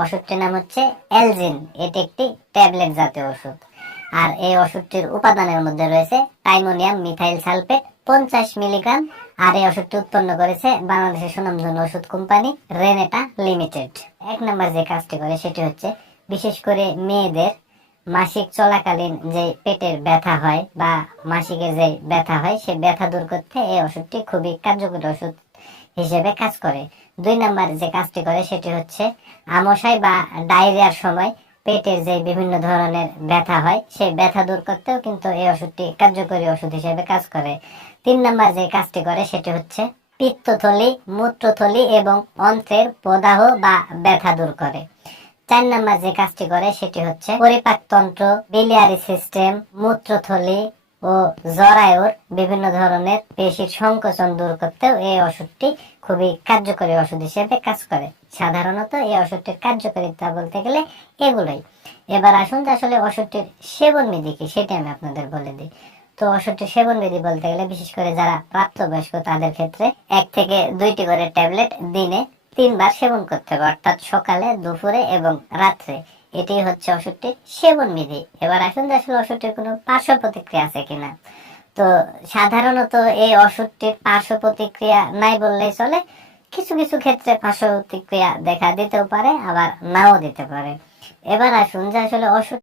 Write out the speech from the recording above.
ওষুধটির নাম হচ্ছে এলজিন এটি একটি ট্যাবলেট জাতীয় ওষুধ। আর এই ওষুধটির উপাদানের মধ্যে রয়েছে টাইমোনিয়াম মিথাইল সালফেট পঞ্চাশ মিলিগ্রাম। আর এই ওষুধটি উৎপন্ন করেছে বাংলাদেশের সুনামধন্য ওষুধ কোম্পানি রেনেটা লিমিটেড। এক নম্বর যে কাজটি করে সেটি হচ্ছে বিশেষ করে মেয়েদের মাসিক চলাকালীন যে পেটের ব্যথা হয় বা মাসিকের যে ব্যথা হয়, সে ব্যথা দূর করতে এই ওষুধটি খুবই কার্যকরী ওষুধ। হিসেবে কাজ করে। দুই নাম্বার যে কাজটি করে সেটি হচ্ছে আমশাই বা ডায়রিয়ার সময় পেটের যে বিভিন্ন ধরনের ব্যথা হয়, সেই ব্যথা দূর করতেও কিন্তু এই ওষুধটি কার্যকরী ওষুধ হিসেবে কাজ করে। তিন নাম্বার যে কাজটি করে সেটি হচ্ছে পিত্তথলি, মূত্রথলি এবং অন্ত্রের প্রদাহ বা ব্যথা দূর করে। চার নাম্বার যে কাজটি করে সেটি হচ্ছে পরিপাকতন্ত্র বিলিয়ারি সিস্টেম মূত্রথলি ও জরায়ুর বিভিন্ন ধরনের পেশির সংকোচন দূর করতেও এই ওষুধটি খুবই কার্যকরী ওষুধ হিসেবে কাজ করে। সাধারণত এই ওষুধটির কার্যকারিতা বলতে গেলে এগুলোই। এবার আসুন যে আসলে ওষুধটির সেবন বিধি কি, সেটি আমি আপনাদের বলে দিই। তো ওষুধটির সেবন বিধি বলতে গেলে বিশেষ করে যারা প্রাপ্তবয়স্ক, তাদের ক্ষেত্রে এক থেকে দুইটি করে ট্যাবলেট দিনে তিনবার সেবন করতে হবে, অর্থাৎ সকালে, দুপুরে এবং রাত্রে। এটি হচ্ছে ওষুধটির সেবন বিধি। এবার আসুন আসলে ওষুধটির কোনো পার্শ্ব প্রতিক্রিয়া আছে কিনা। তো সাধারণত এই ওষুধটির পার্শ্ব প্রতিক্রিয়া নাই বললেই চলে। কিছু কিছু ক্ষেত্রে পার্শ্ব প্রতিক্রিয়া দেখা দিতেও পারে, আবার নাও দিতে পারে। এবার আসুন যে আসলে ওষুধ